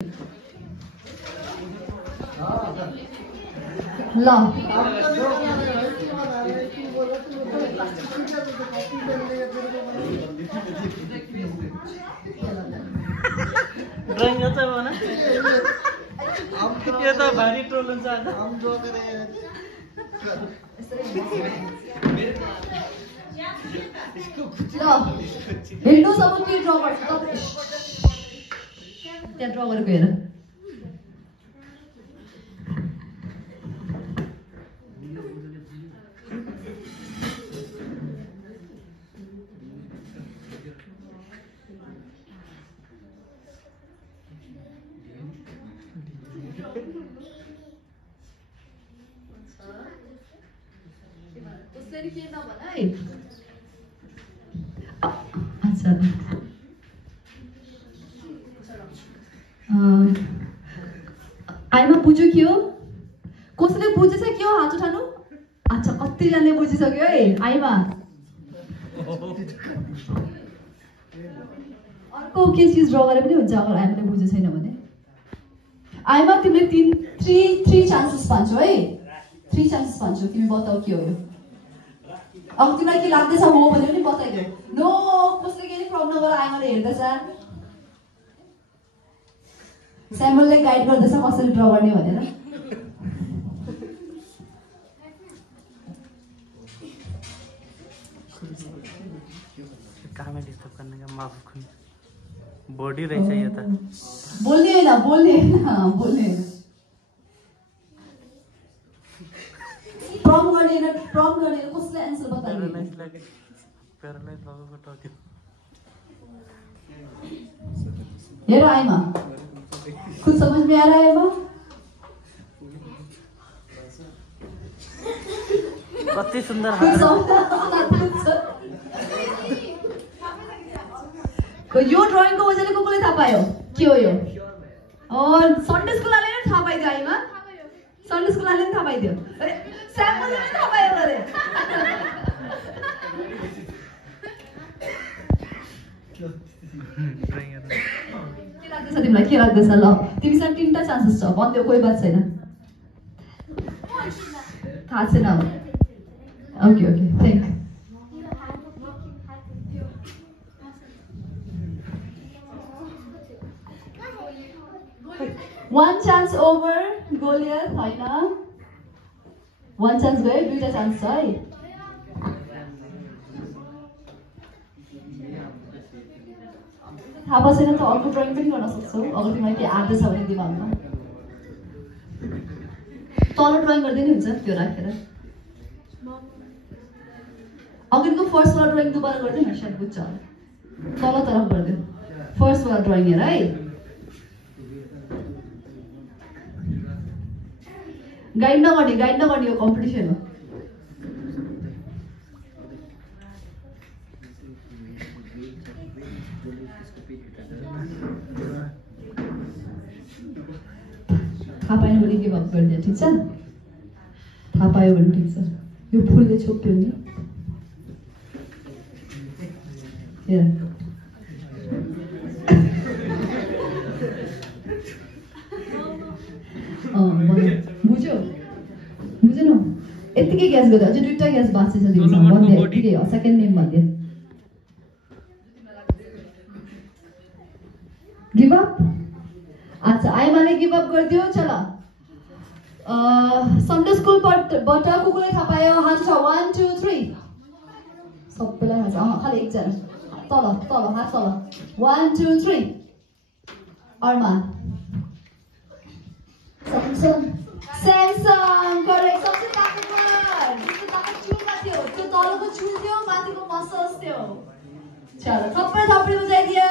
ल ड्राइङ गर्छ भन यो त भारी ट्रोल हुन्छ आज ल हेर्नुहोस् अब के ड्र गर्छ त्यहाँ ड्र गरेको हेर आइमा बुझ्यो के हो कसले बुझेछ के हो हात उठानु अच्छा कतिजनाले बुझिसक्यो है आइमा अर्को के चिज ड्र गरे पनि हुन्छ अगर आइमाले बुझे छैन भने आइमा तिमीले थ्री चान्सेस पाउँछौ है 3 चान्सेस पाउँछौ तिमी बताऊ के हो यो अब तिमीलाई के लाग्दैछ हो भने पनि बताइदेऊ नो कसले के प्रब्लम नगर आइमाले हेर्दैछ स्यामुलले गाइड गर्दैछ कसरी ड्र गर्ने भनेर कामै डिस्टर्ब गर्ने का माफ खुन बॉडी रहेछ यो त बोल्ने हैन प्रम गर्ने कसले आन्सर बताइदिनु प्यारालाइज भएको टक्यो हेर आइमा कुछ समझ में आ रहा है माँ कति सुन्दर यो ड्राइङ को वजहले कसले थाहा पायो के हो यो सन्डे स्कुलले नै थाहा पाइदियो आइमा सन्डे स्कुलले नै थाहा पाइदियो स्याम्पलले नै थाहा पायो अरे तिमीलाई के लाग्दैछ ल तिमीसँग 3टा चान्सेस छ भन्देऊ कोही बात छैन थाहा छैन okay thank 1 chance over Goliath हैन 1 चान्स गयो 2टा चान्स छ है थाहा छैन त अर्को ड्रइङ पनि गर्न सक्छौ अगर तिमीलाई के आउँदैछ भने दिमागमा तल ड्रइङ गर्दै नि हुन्छ त्यो राखेर अघिको फर्स्ट वाला ड्रइङ दुबारा गर्दै न सायद बुझ्छ तल तरफ गर्दै फर्स्ट वाला ड्रइङ हेर है गाइड नगर्ने यो कम्पिटिसन हो थाहा पाएन भने गिभ अप गरिदियो ठिक छ थाहा पायो भने ठिक छ यो फुलले छोप्यो नि बुझेन यतिकै ग्यास गर्दा अझै 2टा ग्यास बाँचेछ तिमीसँग भन्दै यतिकै हो सेकेन्ड नेम भन्दै गिभ अप अच्छा आइमाले गिभ अप गरिदियो चल सन्डे स्कुलबाट कुकुरले थाहा पायो हात छ 1 2 3 सबैलाई थाहा छ खालि एकजना तल हात तल 1 2 3 अरमान स्यामसङ करेक्ट सबसे ताकतवर चुलमा थियो त्यो तलको चुल थियो माथिको मसल्स थियो चलो थप्पडी बजाइदियो